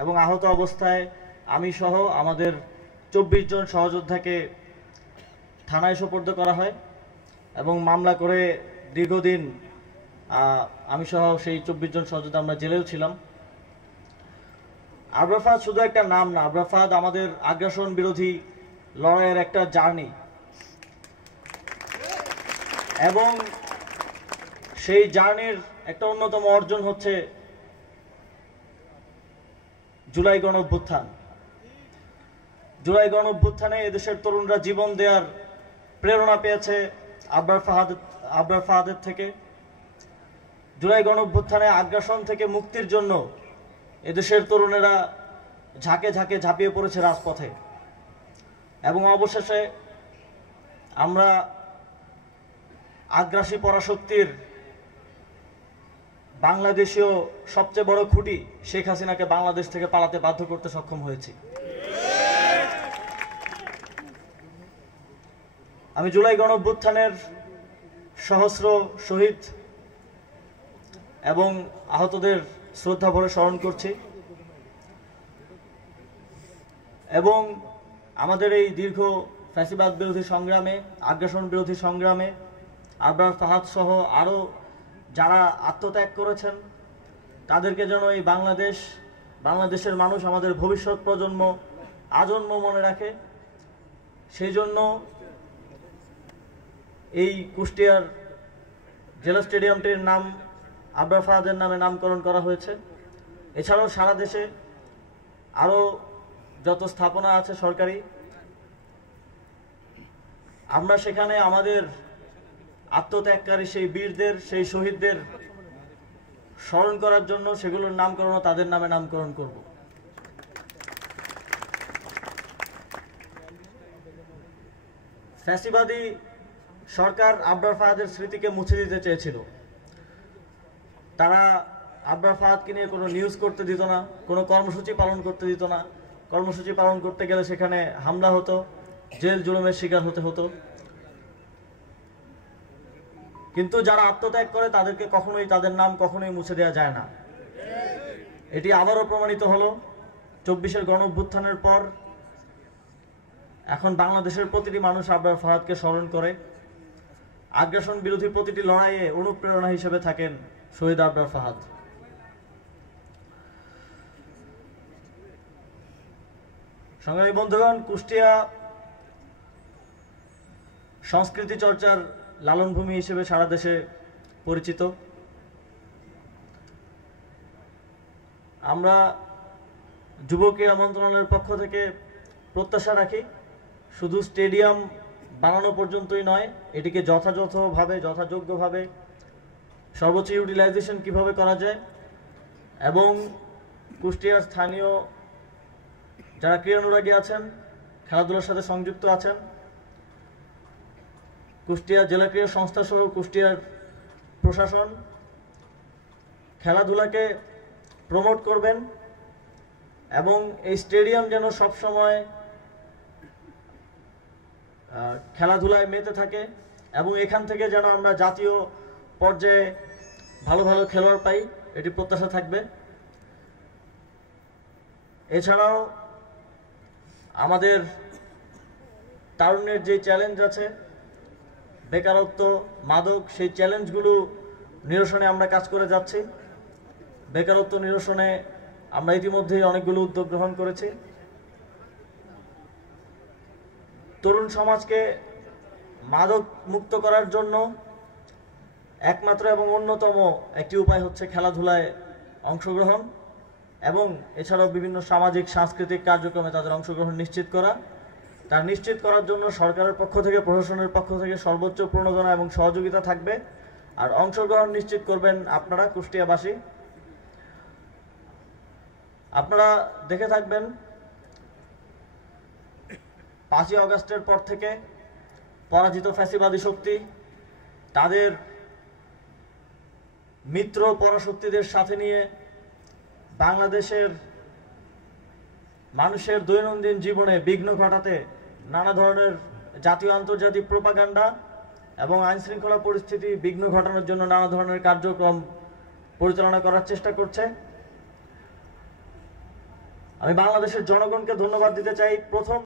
এবং আহত অবস্থায় আমি সহ আমাদের 24 জন সহযোদ্ধাকে থানায় সোপর্দ করা হয় এবং মামলা করে দীর্ঘদিন আমি সহ সেই 24 জন সহযোদ্ধা আমরা জেলেও ছিলাম। আবরার ফাহাদ শুধু একটা নাম না, আবরার ফাহাদ আমাদের আগ্রাসন বিরোধী লড়াইয়ের একটা জার্নি এবং সেই জার্নির একটা অন্যতম অর্জন হচ্ছে জুলাই গণঅভ্যুত্থান। জুলাই গণঅভ্যুত্থানে এদেশের তরুণরা জীবন দেওয়ার প্রেরণা পেয়েছে আবরার ফাহাদের থেকে। জুলাই গণঅভ্যুত্থানে আগ্রাসন থেকে মুক্তির জন্য এদেশের তরুণেরা ঝাঁকে ঝাঁকে ঝাঁপিয়ে পড়েছে রাজপথে এবং অবশেষে আমরা আগ্রাসী পরাশক্তির বাংলাদেশীয় সবচেয়ে বড় খুঁটি শেখ হাসিনাকে বাংলাদেশ থেকে পালাতে বাধ্য করতে সক্ষম হয়েছি। আমি জুলাই গণঅভ্যুত্থানের সহস্র শহীদ এবং আহতদের শ্রদ্ধা ভরে স্মরণ করছি এবং আমাদের এই দীর্ঘ ফ্যাসিবাদ বিরোধী সংগ্রামে, আগ্রাসন বিরোধী সংগ্রামে আবরার ফাহাদ সহ আরও যারা আত্মত্যাগ করেছেন তাদেরকে যেন এই বাংলাদেশের মানুষ, আমাদের ভবিষ্যৎ প্রজন্ম আজন্ম মনে রাখে, সেই জন্য এই কুষ্টিয়ার জেলা স্টেডিয়ামটির নাম আবরার ফাহাদের নামে নামকরণ করা হয়েছে। এছাড়াও সারা দেশে আরও যত স্থাপনা আছে সরকারি, আমরা সেখানে আমাদের আত্মত্যাগকারী সেই বীরদের, সেই শহীদদের স্মরণ করার জন্য সেগুলোর নামকরণ তাদের নামে নামকরণ করব। ফ্যাসিবাদী সরকার আবরার ফাহাদের স্মৃতিকে মুছে দিতে চেয়েছিল। তারা আবরার ফাহাদকে নিয়ে কোনো নিউজ করতে দিত না, কোনো কর্মসূচি পালন করতে দিত না। কর্মসূচি পালন করতে গেলে সেখানে হামলা হতো, জেল জুলুমের শিকার হতে হতো। কিন্তু যারা আত্মত্যাগ করে তাদেরকে কখনোই, তাদের নাম কখনোই মুছে দেওয়া যায় না। এটি আবারও প্রমাণিত হলো 24-এর গণঅভ্যুত্থানের পর। এখন বাংলাদেশের প্রতিটি মানুষ আবরার ফাহাদকে স্মরণ করে। আগ্রাসন বিরোধী প্রতিটি লড়াইয়ে অনুপ্রেরণা হিসেবে থাকেন শহীদ আবরার ফাহাদ। সংগ্রামী বন্ধুগণ, কুষ্টিয়া সংস্কৃতি চর্চার লালনভূমি হিসেবে সারা দেশে পরিচিত। আমরা যুব ক্রীড়া মন্ত্রণালয়ের পক্ষ থেকে প্রত্যাশা রাখি শুধু স্টেডিয়াম বানানো পর্যন্তই নয়, এটিকে যথাযথভাবে, যথাযোগ্যভাবে সর্বোচ্চ ইউটিলাইজেশন কিভাবে করা যায় এবং কুষ্টিয়ার স্থানীয় যারা ক্রীড়ানুরাগী আছেন, খেলাধুলার সাথে সংযুক্ত আছেন, কুষ্টিয়া জেলা ক্রীড়া সংস্থা সহ কুষ্টিয়ার প্রশাসন খেলাধুলাকে প্রমোট করবেন এবং এই স্টেডিয়াম যেন সবসময় খেলাধুলায় মেতে থাকে এবং এখান থেকে যেন আমরা জাতীয় পর্যায়ে ভালো ভালো খেলোয়াড় পাই, এটি প্রত্যাশা থাকবে। এছাড়াও আমাদের তারুণ্যের যে চ্যালেঞ্জ আছে, বেকারত্ব, মাদক, সেই চ্যালেঞ্জগুলো নিরসনে আমরা কাজ করে যাচ্ছি। বেকারত্ব নিরসনে আমরা ইতিমধ্যেই অনেকগুলো উদ্যোগ গ্রহণ করেছি। তরুণ সমাজকে মাদক মুক্ত করার জন্য একমাত্র এবং অন্যতম একটি উপায় হচ্ছে খেলাধুলায় অংশগ্রহণ এবং এছাড়াও বিভিন্ন সামাজিক সাংস্কৃতিক কার্যক্রমে তাদের অংশগ্রহণ নিশ্চিত করা। তা নিশ্চিত করার জন্য সরকারের পক্ষ থেকে, প্রশাসনের পক্ষ থেকে সর্বোচ্চ প্রণোদনা এবং সহযোগিতা থাকবে। আর অংশগ্রহণ নিশ্চিত করবেন আপনারা, কুষ্টিয়াবাসী। আপনারা দেখে থাকবেন 5ই আগস্টের পর থেকে পরাজিত ফ্যাসিবাদী শক্তি তাদের মিত্র পরাশক্তিদের সাথে নিয়ে বাংলাদেশের মানুষের দৈনন্দিন জীবনে বিঘ্ন ঘটাতে নানা ধরনের জাতীয় আন্তর্জাতিক প্রোপাগান্ডা এবং আইনশৃঙ্খলা পরিস্থিতি বিঘ্ন ঘটানোর জন্য নানা ধরনের কার্যক্রম পরিচালনা করার চেষ্টা করছে। আমি বাংলাদেশের জনগণকে ধন্যবাদ দিতে চাই। প্রথম